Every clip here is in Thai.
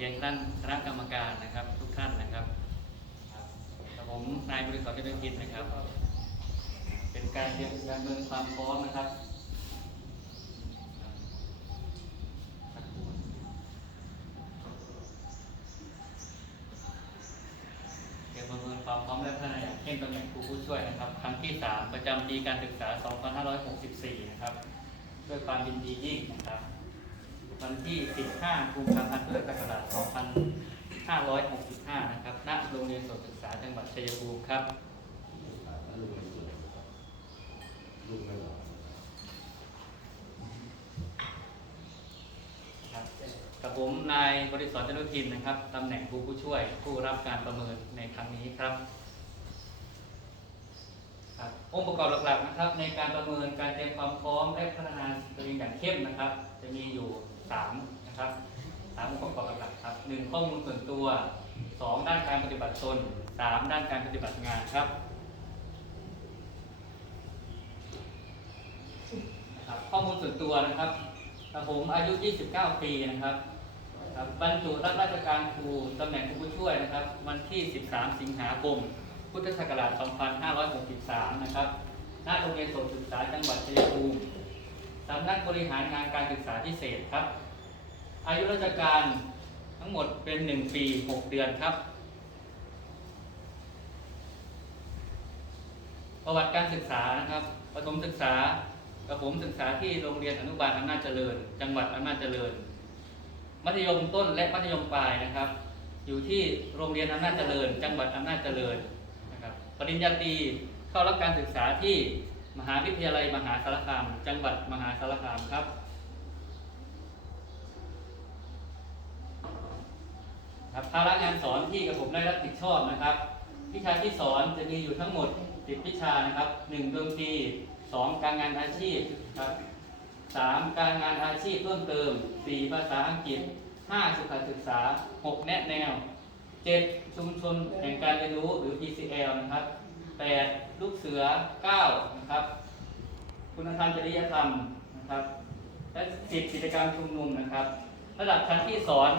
รียนท่านคณะกรรมการนะครับ ทุกท่านนะครับครับผมนายบริษัทเจริญกิจนะครับ เป็นการเตรียมการเมืองความพร้อมนะครับเตรียมประเมินความพร้อมและพัฒนาอย่างเข้มตำแหน่งครูผู้ช่วยนะครับ ครั้งที่ 3 ประจำปีการศึกษา 2564 นะครับ ด้วยความยินดียิ่งนะครับ วันที่ 15 กุมภาพันธ์พุทธศักราช 2565 นะครับ ณ โรงเรียนสวนศึกษาจังหวัดชัยภูมิครับครับกับผมนายบริษัทเจริญทินนะครับ ตำแหน่งครูผู้ช่วยผู้รับการประเมินในครั้งนี้ครับครับองค์ประกอบหลักๆนะครับ ในการประเมินการเตรียมความพร้อมและพัฒนาตัวเองอย่างเข้มนะครับ จะมีอยู่ 3นะครับสามองค์ประกอบหลักๆครับหนึ่งข้อมูลส่วนตัวสองด้านการปฏิบัติตนสามด้านการปฏิบัติงานครับนะครับ ข้อมูลส่วนตัวนะครับผมอายุ 29 ปีนะครับครับบรรจุรับราชการครูตำแหน่งครูผู้ช่วยนะครับ วันที่ 13 สิงหาคม พุทธศักราช 2563 นะครับณโรงเรียนโสตศึกษาจังหวัดชัยภูมิสำนักบริหารงานการศึกษาพิเศษครับ อายุราชการทั้งหมดเป็น 1 ปี 6 เดือนครับ ประวัติการศึกษานะครับประถมศึกษากับผมศึกษาที่โรงเรียนอนุบาลอำนาจเจริญ จังหวัดอำนาจเจริญ มัธยมต้นและมัธยมปลายนะครับ อยู่ที่โรงเรียนอำนาจเจริญ จังหวัดอำนาจเจริญนะครับปริญญาตรีเข้ารับการศึกษาที่มหาวิทยาลัยมหาสารคาม จังหวัดมหาสารคามครับ ครับภาระงานสอนที่กับผมได้รับผิดชอบนะครับ วิชาที่สอนจะมีอยู่ทั้งหมด 10 วิชานะครับ 1. ดนตรี 2. การงานอาชีพครับ 3. การงานอาชีพเพิ่มเติม 4. ภาษาอังกฤษ 5. สุขศึกษา 6. แนะแนว 7. ชุมชนแห่งการเรียนรู้หรือ PCL นะครับ 8. ลูกเสือ 9. นะครับ คุณธรรมจริยธรรมนะครับ และ 10 กิจกรรมชุมนุมนะครับ ระดับชั้นที่สอน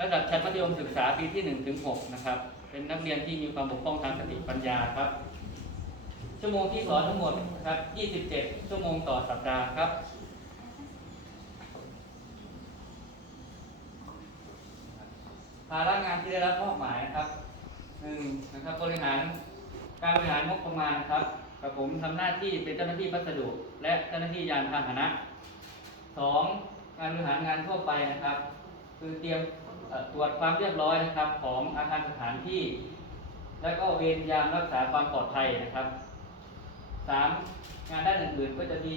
ระดับชั้นมัธยมศึกษาปีที่1ถึง6นะครับ เป็นนักเรียนที่มีความบกพร่องทางสติปัญญาครับ ชั่วโมงที่สอนทั้งหมดนะครับ 27 ชั่วโมงต่อสัปดาห์ครับ ภาระงานที่ได้รับมอบหมายนะครับหนึ่งนะครับบริหารการบริหารงบประมาณครับกับผมทำหน้าที่เป็นเจ้าหน้าที่พัสดุและเจ้าหน้าที่ยานพาหนะสองการบริหารงานทั่วไปนะครับ คือเตรียม ตรวจความเรียบร้อยนะครับของอาคารสถานที่ และก็เวรยามรักษาความปลอดภัยนะครับสามงานด้านอื่นๆก็จะมี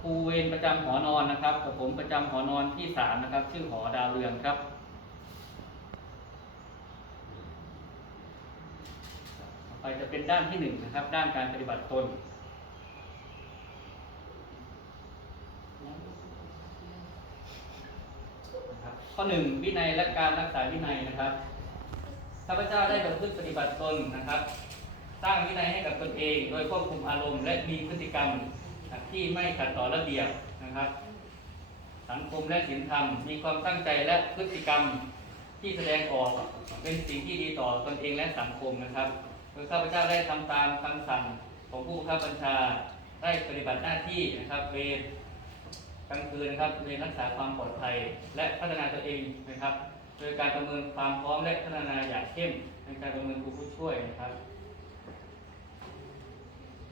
ครูเวรประจำหอนอนนะครับกับผมประจำหอนอนที่สามนะครับ ชื่อหอดาวเรืองครับ ไปจะเป็นด้านที่หนึ่งนะครับ ด้านการปฏิบัติตน นะครับ ข้อหนึ่งวินัยและการรักษาวินัยนะครับข้าพเจ้าได้ประพฤติปฏิบัติตนนะครับ สร้างวินัยให้กับตนเอง โดยควบคุมอารมณ์ และมีพฤติกรรมที่ไม่ขัดต่อระเบียบนะครับ สังคมและศีลธรรม มีความตั้งใจและพฤติกรรมที่แสดงออกเป็นสิ่งที่ดีต่อตนเองและสังคมนะครับโดยข้าพเจ้าได้ทำตามคำสั่งของผู้บังคับบัญชา ได้ปฏิบัติหน้าที่นะครับเวร กลางคืนนะครับเรียนรักษาความปลอดภัย และพัฒนาตัวเองนะครับ โดยการประเมินความพร้อมและพัฒนาอย่างเข้มในการประเมินครูผู้ช่วยนะครับ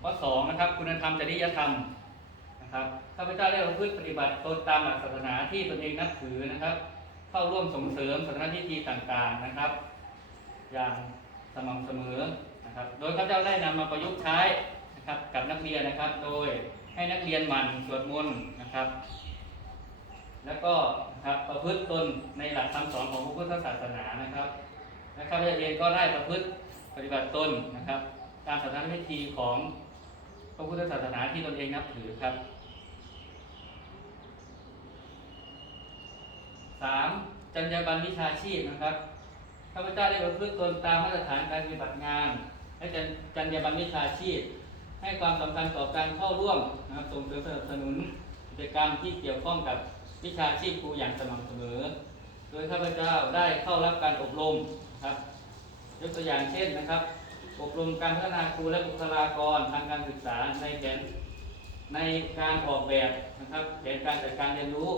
ข้อสองนะครับคุณธรรมจริยธรรมนะครับข้าพเจ้าได้ประพฤติปฏิบัติตนตามหลักศาสนาที่ตนเองนับถือนะครับ เข้าร่วมส่งเสริมศาสนพิธีต่างๆนะครับ อย่างสม่ำเสมอนะครับ โดยข้าพเจ้าได้นำมาประยุกต์ใช้นะครับกับนักเรียนนะครับ โดยให้นักเรียนหมั่นสวดมนต์ นะครับ แล้วก็นะครับประพฤติตนในหลักคำสอนของพระพุทธศาสนานะครับและข้าพเจ้าเองก็ได้ประพฤติปฏิบัติตนนะครับ ตามศานพิธีของพระพุทธศาสนาที่ตนเองนับถือครับสามจรรยาบรรณวิชาชีพนะครับข้าพเจ้าได้ประพฤติตนตามมาตรฐานการปฏิบัติงาน และจรรจรรยาบรรณวิชาชีพ ให้ความสำคัญต่อการเข้าร่วมนะครับส่งเสริมสนับสนุน กิจกรรมที่เกี่ยวข้องกับวิชาชีพครูอย่างสม่ำเสมอ โดยข้าพเจ้าได้เข้ารับการอบรมครับ ยกตัวอย่างเช่นนะครับ อบรมการพัฒนาครูและบุคลากรทางการศึกษาในแผนในการออกแบบนะครับแผนการจัดการเรียนรู้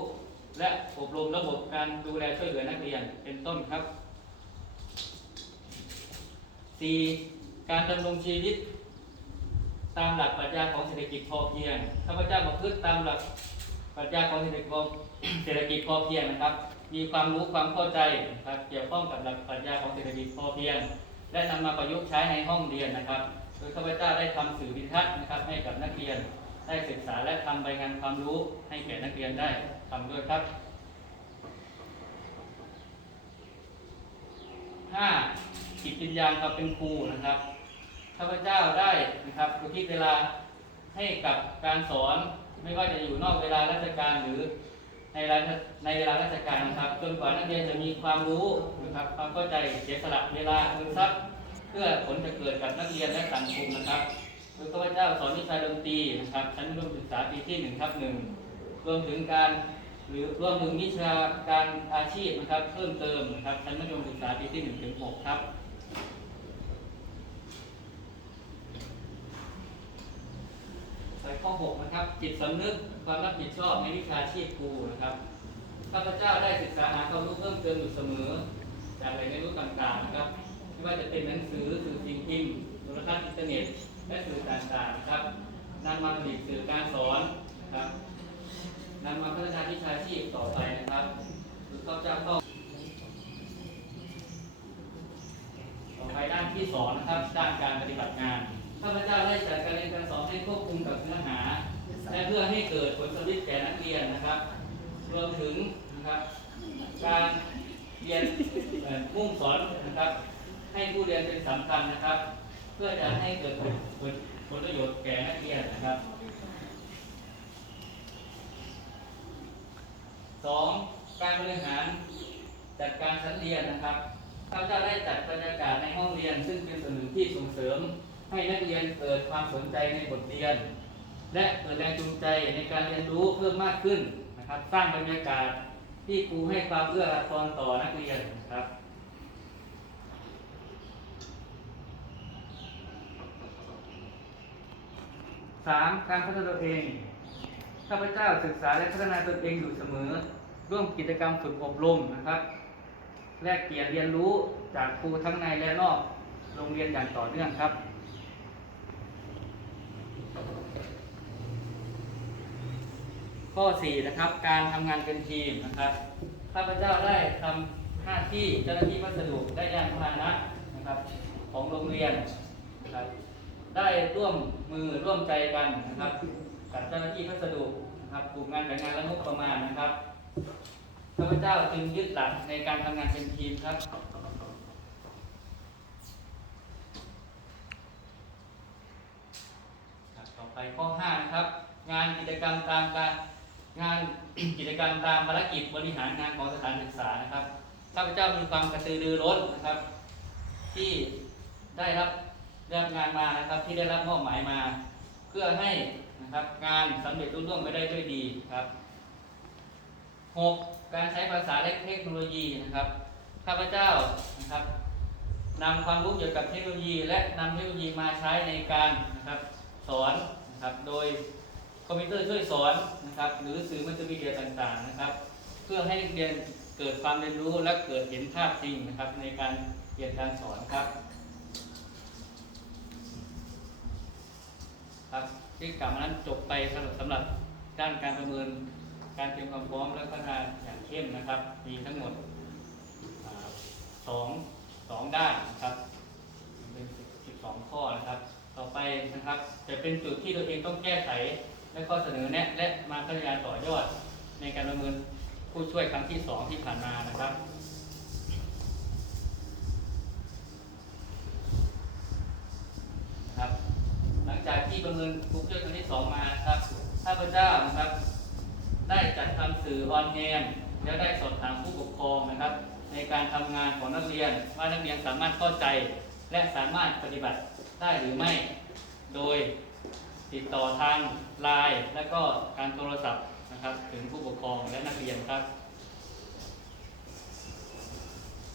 และอบรมระบบการดูแลช่วยเหลือนักเรียนเป็นต้นครับ 4. การดำรงชีวิต ตามหลักปรัชญาของเศรษฐกิจพอเพียงข้าพเจ้าประพฤติตามหลัก รัชญาของเศรษฐกิจพอเศรษฐกิจพอเพียงนะครับ มีความรู้ความเข้าใจนะครับเกี่ยวข้องกับหลักปรัชญาของเศรษฐกิจพอเพียง และนำมาประยุกต์ใช้ในห้องเรียนนะครับ โดยข้าพเจ้าได้ทำสื่อวิทัศน์นะครับ ให้กับนักเรียนได้ศึกษาและทำใบงานความรู้ให้แก่นักเรียนได้ทำด้วยครับห้าจิตวิญญาณควาเป็นครูนะครับข้าพเจ้าได้นะครับอุทิศเวลาให้กับการสอน ไม่ว่าจะอยู่นอกเวลาราชการหรือในเวลาในเวลาราชการนะครับจนกว่านักเรียนจะมีความรู้นะครับความเข้าใจเสียสละเวลาเงินทรัพย์ เพื่อผลจะเกิดกับนักเรียนและสังคมนะครับโดยข้าพเจ้าสอนวิชาดนตรีนะครับชั้นมัธยมศึกษาปีที่หนึ่งทับหนึ่งรวมถึงการหรือรวมถึงวิชาการอาชีพนะครับ เพิ่มเติมนะครับชั้นมัธยมศึกษาปีที่หนึ่งถึงหกครับ ใส่ข้อ6นะครับจิตสำนึกความรับผิดชอบในวิชาชีพครูนะครับข้าพเจ้าได้ศึกษาหาความรู้เพิ่มเติมอยู่เสมอจากแหล่งเรียนรู้ต่างๆนะครับไม่ว่าจะเป็นหนังสือสื่อสิ่งพิมพ์โทรทัศน์อินเทอร์เน็ตและสื่อต่างๆนะครับนำมาผลิตสื่อการสอนนะครับนำมาพัฒนาวิชาชีพต่อไปนะครับหรือข้าพเจ้าเข้าต่อไปด้านที่สองนะครับด้านการปฏิบัติงาน ข้าพเจ้าได้จัดการเรียนการสอนให้ควบคุมกับเนื้อหา และเพื่อให้เกิดผลสำลิดแก่นักเรียนนะครับ รวมถึงนะครับการเรียนมุ่งสอนนะครับ ให้ผู้เรียนเป็นสำคัญนะครับ เพื่อจะให้เกิดผลผลผลประโยชน์แก่นักเรียนนะครับสองการบริหารจัดการชั้นเรียนนะครับข้าพเจ้าได้จัดบรรยากาศในห้องเรียน ซึ่งเป็นส่วนหนึ่งที่ส่งเสริม ให้นักเรียนเกิดความสนใจในบทเรียน และเกิดแรงจูงใจในการเรียนรู้เพิ่มมากขึ้นนะครับ สร้างบรรยากาศที่ครูให้ความเอื้ออาทรต่อนักเรียนนะครับสามการพัฒนาตนเองข้าพเจ้าศึกษาและพัฒนาตนเองอยู่เสมอ ร่วมกิจกรรมฝึกอบรมนะครับ แลกเปลี่ยนเรียนรู้จากครูทั้งในและนอกโรงเรียนอย่างต่อเนื่องครับ ข้อ 4 นะครับ การทำงานเป็นทีมนะครับข้าพเจ้าได้ทำหน้าที่เจ้าหน้าที่พัสดุได้ยานพาหนะนะครับ ของโรงเรียนนะครับได้ร่วมมือร่วมใจกันนะครับกับเจ้าหน้าที่พัสดุนะครับกลุ่มงานแบ่งงานและงบประมาณนะครับข้าพเจ้าจึงยึดหลักในการทำงานเป็นทีมครับครับต่อไปข้อ5นะครับ งานกิจกรรมตามการ งาน กิจกรรมตามภารกิจบริหารงานของสถานศึกษานะครับข้าพเจ้ามีความกระตือรือร้นนะครับ ที่ได้รับได้รับงานมานะครับ ที่ได้รับมอบหมายมา เพื่อให้นะครับ งานสำเร็จรุ่ร่วงไปได้ด้วยดีครับ 6. การใช้ภาษาและเทคโนโลยีนะครับข้าพเจ้านะครับนำความรู้เกี่ยวกับเทคโนโลยี และนำเทคโนโลยีมาใช้ในการนะครับสอนนะครับโดย คอมพิวเตอร์ช่วยสอนนะครับหรือสื่อมัลติมีเดียต่างๆนะครับ เพื่อให้นักเรียนเกิดความเรียนรู้และเกิดเห็นภาพจริงนะครับในการเรียนการสอนครับครับที่กล่าวมานั้นจบไปสำหรับสำหรับด้านการประเมินการเตรียมความพร้อมและพัฒนาอย่างเข้มนะครับ มีทั้งหมดสองสองด้านนะครับเป็นสิบสองข้อนะครับ ต่อไปนะครับจะเป็นจุดที่ตัวเองต้องแก้ไข และข้อเสนอแนะและมาพัฒนาต่อยอด ในการประเมินผู้ช่วยครั้งที่สองที่ผ่านมานะครับครับ หลังจากที่ประเมินครูช่วยครั้งที่สองมาครับข้าพเจ้านะครับ ได้จัดทำสื่อออนแฮมแล้วได้สอบถามผู้ปกครองนะครับ ในการทำงานของนักเรียนว่านักเรียนสามารถเข้าใจ และสามารถปฏิบัติได้หรือไม่ โดย ติดต่อทางไลน์และก็การโทรศัพท์นะครับ ถึงผู้ปกครองและนักเรียนครับ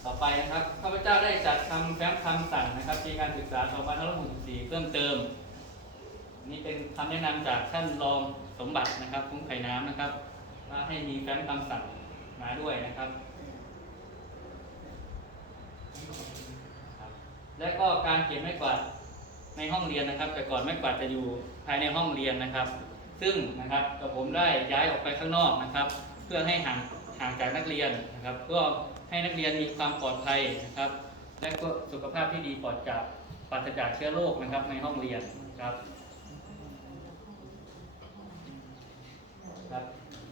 ต่อไปนะครับข้าพเจ้าได้จัดทำแฟ้มคำสั่งนะครับปีการศึกษา 2564 เพิ่มเติม นี่เป็นคำแนะนำจากท่านรองสมบัตินะครับคุ้งไข่น้ำนะครับว่าให้มีแฟ้มคำสั่งมาด้วยนะครับและก็การเก็บไม้กวาดในห้องเรียนนะครับ แต่ก่อนไม้กวาดจะอยู่ ภายในห้องเรียนนะครับ ซึ่งนะครับกับผมได้ย้ายออกไปข้างนอกนะครับ เพื่อให้ห่างห่างจากนักเรียนนะครับเพื่อให้นักเรียนมีความปลอดภัยนะครับ และก็สุขภาพที่ดีปลอดจากปราศจากเชื้อโรคนะครับในห้องเรียนครับครับ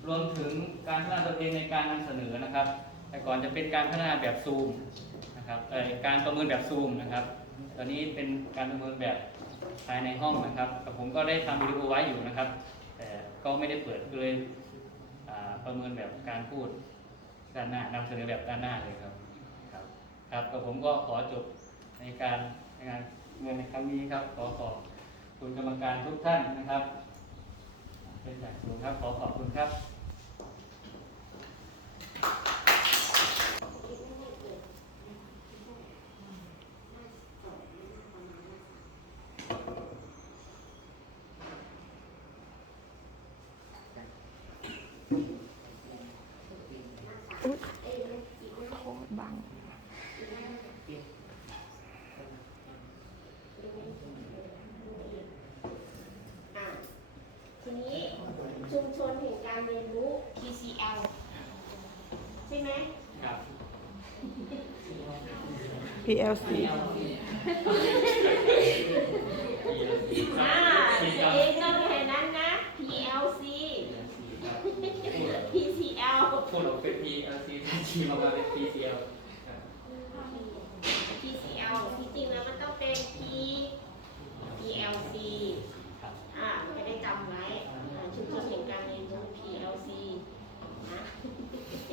รวมถึงการพัฒนาตัวเองในการนำเสนอนะครับ แต่ก่อนจะเป็นการพัฒนาแบบซูมนะครับการประเมินแบบซูมนะครับ ตอนนี้เป็นการประเมินแบบ ภายในห้องนะครับแต่ผมก็ได้ทำวิดีโอไว้อยู่นะครับ แต่ก็ไม่ได้เปิดก็เลยประเมินแบบการพูดด้านหน้านำเสนอแบบด้านหน้าเลยครับ ครับครับกับผมก็ขอจบในการในงานเงินในครั้งนี้ครับ ขอขอบคุณกรรมการทุกท่านนะครับ เป็นอย่างสูงครับขอขอบคุณครับ โคตรบัง อะทีนี้ ชุมชนแห่งการเรียนรู้ TCL ใช่ไหมครับ PLC อ่าเองก็แค่นั้นนะ PLC TCL พูดออกเป็น P L C T มาเป็น P C L ครับ TCL ที่จริงแล้วมันต้องเป็น P PLC ครับอ่าไม่ได้จำไว้อ่าชุมชนแห่งการเรียนรู้ PLC นะ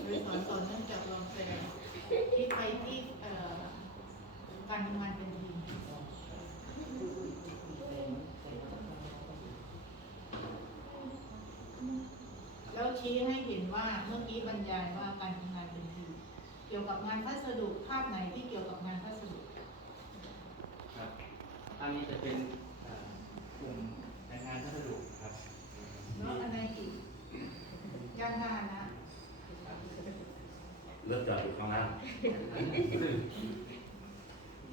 โดยส อนสอนเนื่องจากรองแฟนที่ไปที่เอ่อการทำงานเป็นทีมแล้วชี้ให้เห็นว่าเมื่อกี้บรรยายว่าการทำงานเป็นทีมเกี่ยวกับงานพัสดุภาพไหนที่เกี่ยวกับงานพัสดุครับอันนี้จะเป็นอ่ากลุ่มแรงงานพัสดุครับแล้วอันไหนอีกยานพาหนะครับ เริ่มจากอยู่ข้างล่าง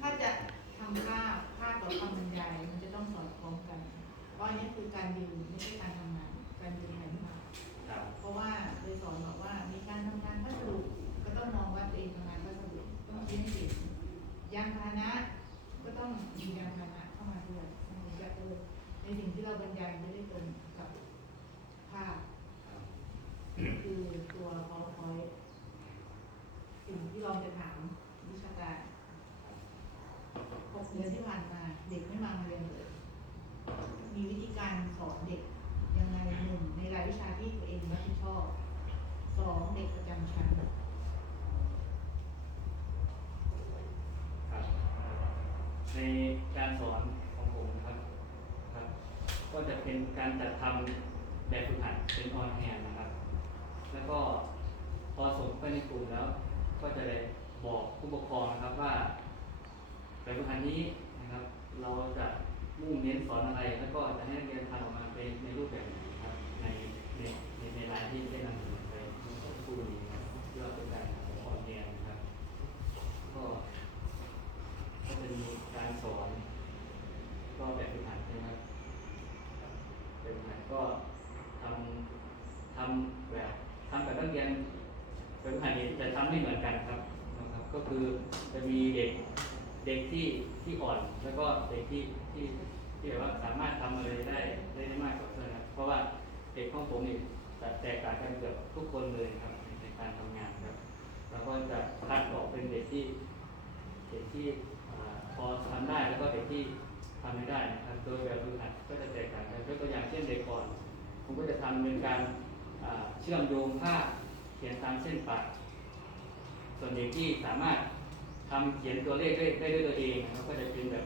ถ้าจะทำภาพภาพกับคำบรรยายมันจะต้องสอดคล้องกัน เพราะอันนี้คือการยืนไม่ใช่การทำงาน การยืนแผนภาพครับเพราะว่าโดยสอนบอกว่ามีการทำงานพัสดุก็ต้องมองว่าตัวเองทำงานพัสดุต้องคิดให้เห็นยานพาหนะก็ต้องมียานพาหนะเข้ามาด้วยมันจะเออในสิ่งที่เราบรรยายไม่ได้ตรงกับภาพครับคือตัว PowerPoint สิ่งที่เราจะถามวิชาการหกเดือนที่ผ่านมา เด็กไม่มาเรียนเลย มีวิธีการสอนเด็กยังไงหนึ่งในรายวิชาที่ตัวเองรับผิดชอบสองเด็กประจำชั้น ครับ ในการสอนของผมนะครับครับ ก็จะเป็นการจัดทำแบบฝึกหัดเป็นออนแฮนนะครับ แล้วก็พอส่งไปในกลุ่มแล้ว ก็จะได้บอกผู้ปกครองนะครับว่าแบบฝึกหัดนี้นะครับ เราจะมุ่งเน้นสอนอะไร แล้วก็จะให้นักเรียนทำออกมาเป็นในรูปแบบไหนครับในในในในรายที่ได้นำ โดยแบบฝึกหัดก็จะแตกต่างกันยกตัวอย่างเช่นเด็กก่อนคุณก็จะทำเป็นการเชื่อมโยงภาพเขียนตามเส้นปัดส่วนเด็กที่สามารถทำเขียนตัวเลขได้ได้ด้วยตัวเองนะครับก็จะเป็นแบบ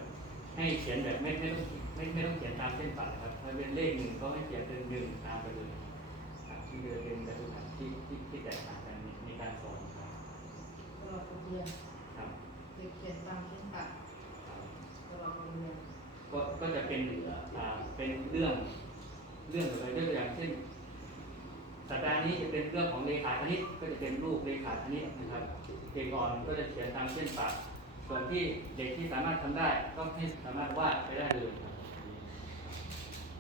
ให้เขียนแบบไม่ไม่ต้องไม่ไม่ต้องเขียนตามเส้นปัดครับถ้าเป็นเลขหนึ่งก็ให้เขียนเป็นหนึ่งตามไปเลยครับที่จะเป็นแบบฝึกหัดที่ที่ที่แตกต่างกันในการสอนครับก็อดเรียนครับเขียนตามเส้นปัดก็ลอเรียน ก็ก็จะเป็นเป็นเรื่องเรื่องอะไรยกตัวอย่างเช่นสัปดาห์นี้จะเป็นเรื่องของเลขาคณิตก็จะเป็นรูปเลขาคณิตนะครับเด็กอ่อนก็จะเขียนตามเส้นปากส่วนที่เด็กที่สามารถทำได้ก็ให้สามารถวาดไปได้เลย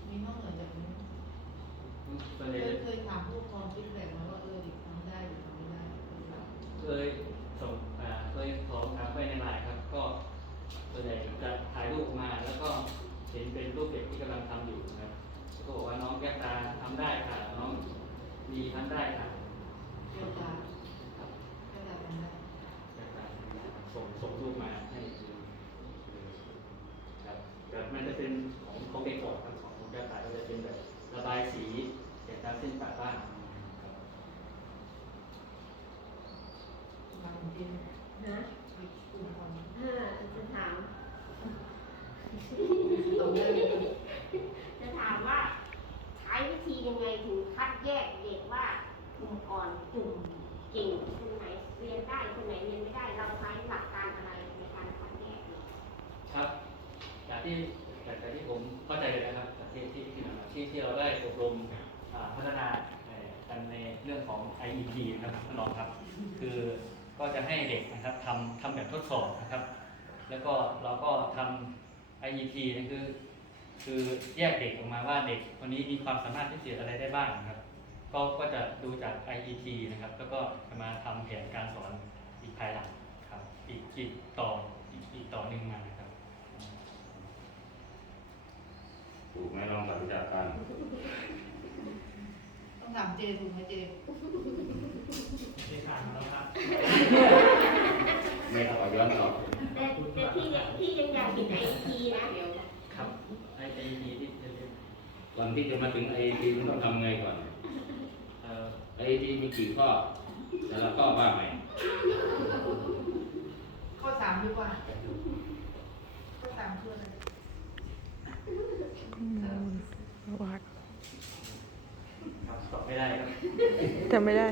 มีนอกเหนือจากนี้เคยถามผู้ปกครองฟีดแบ็กมาว่าเออทำได้หรือทำไม่ได้เคยส่งเคยขอถามไปในไลน์ครับ ก็ส่วนใหญ่จะถ่าย รูปมาแล้วก็เห็นเป็นรูปเด็กที่กำลังทำอยู่นะครับก็บอกว่าน้องแก้วตาทำได้ค่ะน้องมีทำได้ค่ะเกี่ยวกับครับเกี่ยวกับทำได้ส่งส่งรูปมาให้ดูครับแบบมันจะเป็นของของเด็กก่อนครับของแก้วตาก็จะเป็นแบบระบายสีเขียนตามเส้นปากบ้างครับบางทีนะ อีกกลุ่มคน อ่าจะถาม ตรงนี้ จะถามว่าใช้วิธียังไงถึงคัดแยกเด็กว่ากลุ่มอ่อนกลุ่มเก่งคนไหนเรียนได้คนไหนเรียนไม่ได้ เราใช้หลักการอะไรในการคัดแยกเนี่ย ครับจาก ที่จากที่ผมเข้าใจเลยนะครับจากที่ที่ที่ที่ที่เราได้อบรมพัฒนากันในเรื่องของ IEP นะครับท่านรองครับ คือก็จะให้เด็กนะครับทำทำแบบทดสอบนะครับ แล้วก็เราก็ทำ IEP นั่นคือ คือแยกเด็กออกมาว่าเด็กคนนี้มีความสามารถพิเศษอะไรได้บ้างนะครับ ก็ก็จะดูจาก IEP นะครับ แล้วก็จะมาทำแผนการสอนอีกภายหลังครับ อีกอีกต่ออีกอีกต่อหนึ่งมานะครับ ถูกไหมลองกับวิชาการต้องถามเจถูกไหมเจที่ทางแล้วครับไม่ขอย้อนกลับแต่แต่ที่เนี่ยที่ยังอยากเห็นไอทีนะครับ IEP ที่จะเป็นก่อนที่จะมาถึงไอทีมันต้องทำไงก่อนเอ่อไอทีมีกี่ข้อแต่ละข้อบ้างไหมข้อสามดีกว่าข้อสามคืออะไร อืม วัดตอบไม่ได้ครับจำไม่ได้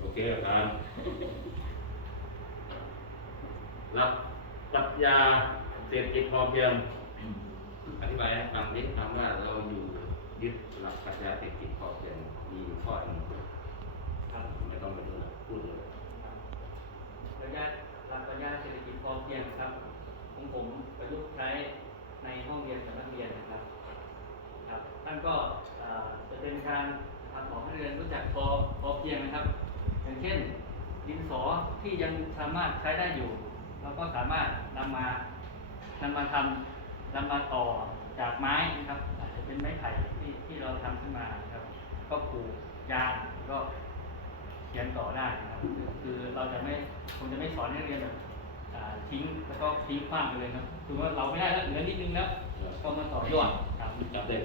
โอเคอาจารย์รับปรัชญาเศรษฐกิจพอเพียง อธิบายให้ฟังนิดคำว่าเราอยู่ยึดหลักปรัชญาเศรษฐกิจพอเพียงมีอยู่ข้อหนึ่งครับไม่ต้องไปดูหรพูดเลยระยะหลักปรัญญาเศรษฐกิจพอเพียงครับของผมประยุกต์ใช้ ในห้องเรียนกับนักเรียนนะครับครับท่านก็จะเป็นการทำของนักเรียนรู้จักพอพอเพียงนะครับ อย่างเช่นดินสอที่ยังสามารถใช้ได้อยู่เราก็สามารถนำมานำมาทำนำมาต่อจากไม้นะครับอาจจะเป็นไม้ไผ่ที่ที่เราทำขึ้นมาครับ ก็ปลูกยางก็เขียนต่อได้นะครับคือเราจะไม่คงจะไม่สอนให้เรียนแบบ ทิ้งแล้วก็ทิ้งขว้างไปเลยครับคือว่าเราไม่ได้แล้วเหลือนิดนึงแล้วก็มาต่อยอดครับจับได้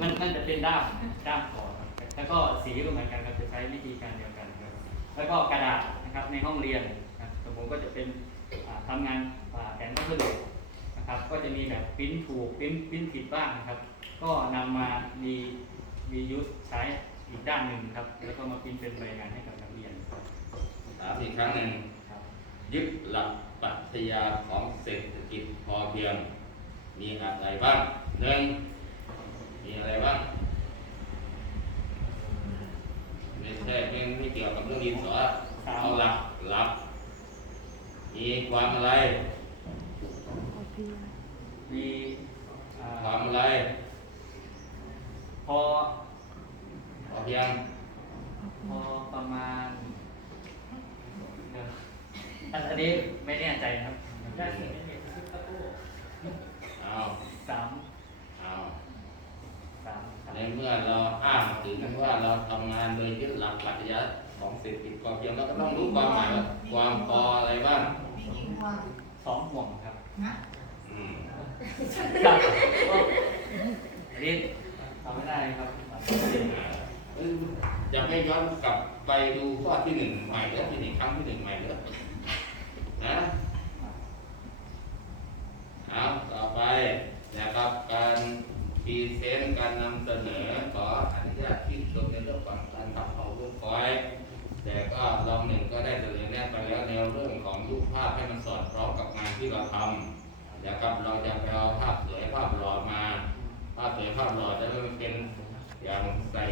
มันมันจะเป็นด้ามด้ามคอครับแล้วก็สีก็เหมือนกันครับจะใช้วิธีการเดียวกันครับแล้วก็กระดาษนะครับในห้องเรียนนะครับของผมก็จะเป็นอ่าทำงานแผนวัสดุนะครับ ก็จะมีแบบปริ้นถูกปริ้นปริ้นผิดบ้างนะครับ ก็นำมามีมียุสใช้อีกด้านหนึ่งครับ แล้วก็มาปริ้นเป็นใบงานให้กับนักเรียนถามอีกครั้งหนึ่ง ยึดหลักปรัชญาของเศรษฐกิจพอเพียง มีอะไรบ้างหนึ่งมีอะไรบ้างไม่ใช่ไม่ไม่เกี่ยวกับเรื่องดินสอเอาหลักหลัก มีความอะไรพอเพียงมีอ่าความอะไร พอ พอเพียง พอประมาณเดี๋ยว อันอันนี้ไม่แน่ใจนะครับได้เห็นไม่เห็นสักครู่เอาสามเอาสามสามในเมื่อเราอ้างถึงว่าเราทำงานโดยยึดหลักปรัชญาของเศรษฐกิจพอเพียงเราก็ต้องรู้ความหมายว่าความพออะไรบ้างพี่ยิงว่าสองห่วงครับนะอืมครับอันนี้ทำไม่ได้ครับเอ้ยจะไม่ย้อนกลับไปดูข้อที่หนึ่งใหม่หรือที่หนึ่งครั้งที่หนึ่งใหม่หรือ นะเอาต่อไปนะครับการพรีเซนต์การนำเสนอขออนุญาตที่ชมในเรื่องของการทำเอาลูกคอย แต่ก็ลองหนึ่งก็ได้เสนอแนะไปแล้วแนวเรื่องของรูปภาพให้มันสอดคล้องกับงานที่เราทำนะครับเราจะไปเอาภาพสวยภาพหล่อมา ภาพสวยภาพหล่อจะมันเป็นอย่างใส่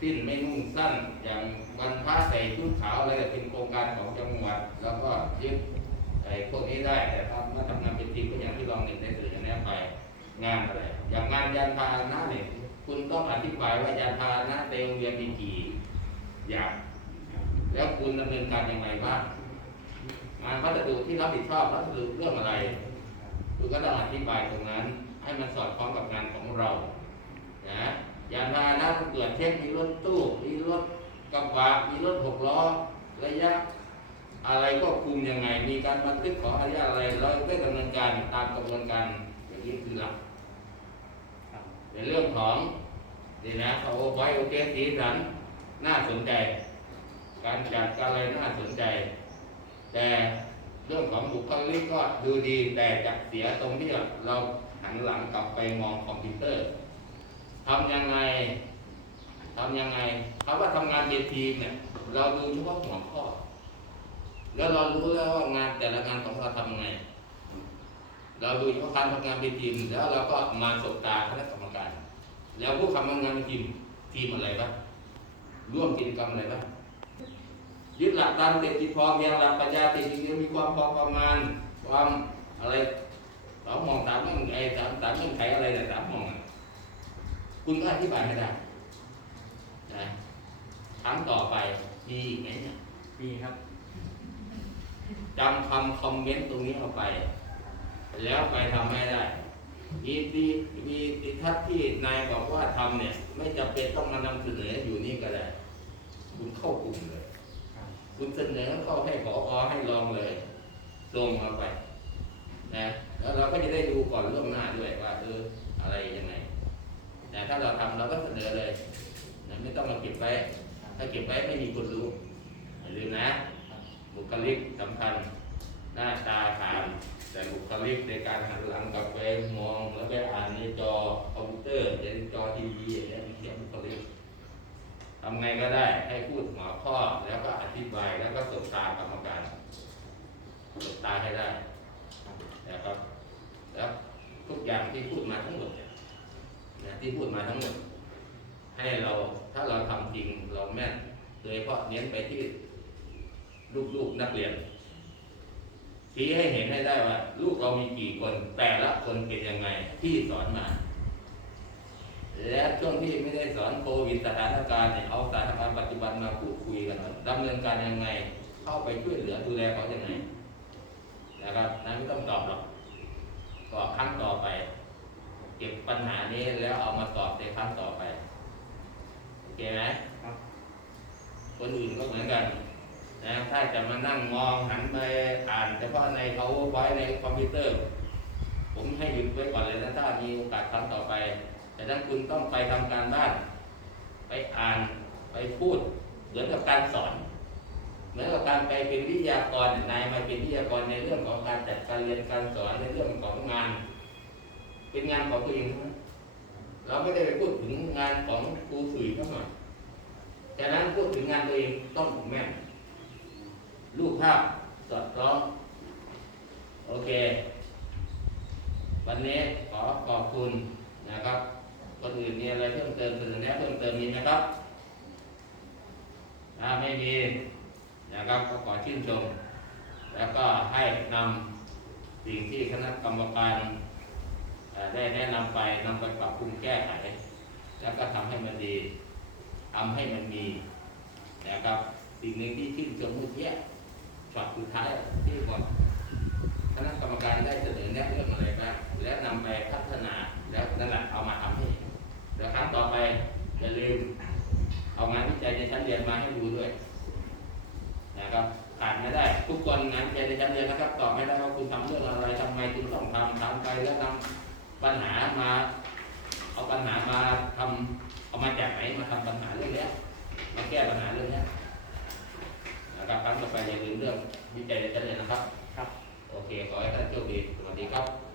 สิ้นไม่นุ่งสั้น อย่างวันพระใส่ชุดขาวอะไรเป็น การของจังหวัด แล้วก็ยึดไอ้พวกนี้ได้แต่ถ้ามาทำงานเป็นทีมก็อย่างที่ลองหนึ่งได้สื่ออย่างนี้ไปงานอะไร อย่างงานยานพาหนะเนี่ยคุณต้องอธิบายว่ายานพาหนะในโรงเรียนมีกี่อย่าง แล้วคุณดำเนินการอย่างไรบ้างงานพัสดุที่รับผิดชอบพัสดุเรื่องอะไรคุณก็ต้องอธิบายตรงนั้น ให้มันสอดคล้องกับงานของเรานะยานพาหนะเกิดเช่นมีรถตู้มีรถกระบะมีรถหกล้อ ระยะอะไรก็คุมยังไง มีการบันทึกขออนุญาตอะไรเราได้ดำเนินการตามกระบวนการอย่างนี้คือหลักในเรื่องของนี่นะเขาไว้โอเคสีสันน่าสนใจ การจัดการอะไรน่าสนใจ แต่เรื่องของบุคลิกก็ดูดีแต่จะเสียตรงที่เราหันหลังกลับไปมองคอมพิวเตอร์ทำยังไงทำยังไงคำว่าทำงานเป็นทีมเนี่ย เราดูเฉพาะหัวข้อ แล้วเรารู้แล้วว่างานแต่ละงานของเราทำยังไง เราดูเฉพาะการทำงานเป็นทีม แล้วเราก็มาสบตาคณะกรรมการ แล้วผู้ทำงานเป็นทีมทีมอะไรบ้างร่วมกิจกรรมอะไรบ้างยึดหลักตามเศรษฐกิจพอเพียงหลักปรัชญาเศรษฐกิจมีความพอประมาณความอะไรสองมองสามเรื่องไอ้สามสามเรื่องไขอะไรเนี่สามมองคุณก็อธิบายให้ได้นะครั้งต่อไป มีอีกไหมเนี่ยดีครับจำคำคอมเมนต์ตรงนี้เอาไป แล้วไปทำให้ได้มีมีมีมีทัศน์ที่นายบอกว่าทำเนี่ย ไม่จำเป็นต้องมานำเสนออยู่นี่ก็ได้ คุณเข้ากลุ่มเลย คุณเสนอเข้าให้ขออให้ลองเลยส่งมาไปนะแล้วเราก็จะได้ดูก่อนล่วงหน้าด้วยว่าเอออะไรยังไงแต่ถ้าเราทำเราก็เสนอเลยนะไม่ต้องมาเก็บไว้ ถ้าเก็บไว้ไม่มีคนรู้อย่าลืมนะ บุคลิกสำคัญ หน้าตาผ่าน แต่บุคลิกในการหันหลังกลับไปมองแล้วไปอ่านในจอคอมพิวเตอร์ในจอทีวีอย่างเงี้ยมีเสียงบุคลิกทำไงก็ได้ให้พูดหัวข้อแล้วก็อธิบายแล้วก็สบตากรรมการสบตาให้ได้นะครับแล้วทุกอย่างที่พูดมาทั้งหมดเนี่ยนะที่พูดมาทั้งหมด ให้เรา ถ้าเราทำจริงเราแม่นโดยเฉพาะเน้นไปที่ลูกๆนักเรียนชี้ให้เห็นให้ได้ว่า ลูกเรามีกี่คนแต่ละคนเป็นยังไงที่สอนมา และช่วงที่ไม่ได้สอนโควิดสถานการณ์เนี่ยเอาสถานการณ์ปัจจุบันมาพูดคุยกันหน่อยดำเนินการยังไง เข้าไปช่วยเหลือดูแลเขาอยังไงนะครับนั้นไม่ต้องตอบหรอกตอบครั้งต่อไป เก็บปัญหานี้แล้วเอามาตอบในครั้งต่อไป เคไหมครับ คนอื่นก็เหมือนกัน นะ ถ้าจะมานั่งมองหันไปอ่านเฉพาะใน powerpoint ในคอมพิวเตอร์ ผมให้หยุดไว้ก่อนเลยนะถ้ามีโอกาสครั้งต่อไป แต่ถ้าคุณต้องไปทำการบ้าน ไปอ่านไปพูด เหมือนกับการสอน เหมือนกับการไปเป็นวิทยากรนายมาเป็นวิทยากรในเรื่องของการจัดการเรียนการสอนในเรื่องของงาน เป็นงานของตัวเองทั้งนั้น เราไม่ได้ไปพูดถึงงานของครูสุยเข้ามาฉะนั้นพูดถึงงานตัวเองต้องแม่นรูปภาพสอดคล้องโอเค วันนี้ขอขอบคุณนะครับ คนอื่นมีอะไรเพิ่มเติมเสนอแนะเพิ่มเติมมีไหมครับ ถ้าไม่มีนะครับก็ขอชื่นชม แล้วก็ให้นำสิ่งที่คณะกรรมการ ได้แนะนำไปนำไปปรับปรุงแก้ไข แล้วก็ทำให้มันดีทำให้มันมีนะครับสิ่งหนึ่งที่ชื่นชมเมื่อกี้ช็อตสุดท้ายที่บอกคณะกรรมการได้เสนอแนะเรื่องอะไรบ้างแล้วนำไปพัฒนาแล้วนั่นแหละเอามาทำให้แล้วครั้งต่อไปอย่าลืมเอางานวิจัยในชั้นเรียนมาให้ดูด้วยนะครับขาดไม่ได้ ทุกคนงานวิจัยในชั้นเรียนนะครับตอบไม่ได้ว่าคุณทำเรื่องอะไรทำไมคุณต้องทำทำไปแล้วนำ ปัญหามา เอาปัญหามาทำเอามาจากไหนมาทำปัญหาเรื่องนี้มาแก้ปัญหาเรื่องนี้นะครับครั้งต่อไปอย่าลืมเรื่องวิจัยเรื่องนี้นะครับ ครับ โอเค ขอให้ท่านโชคดี สวัสดีครับ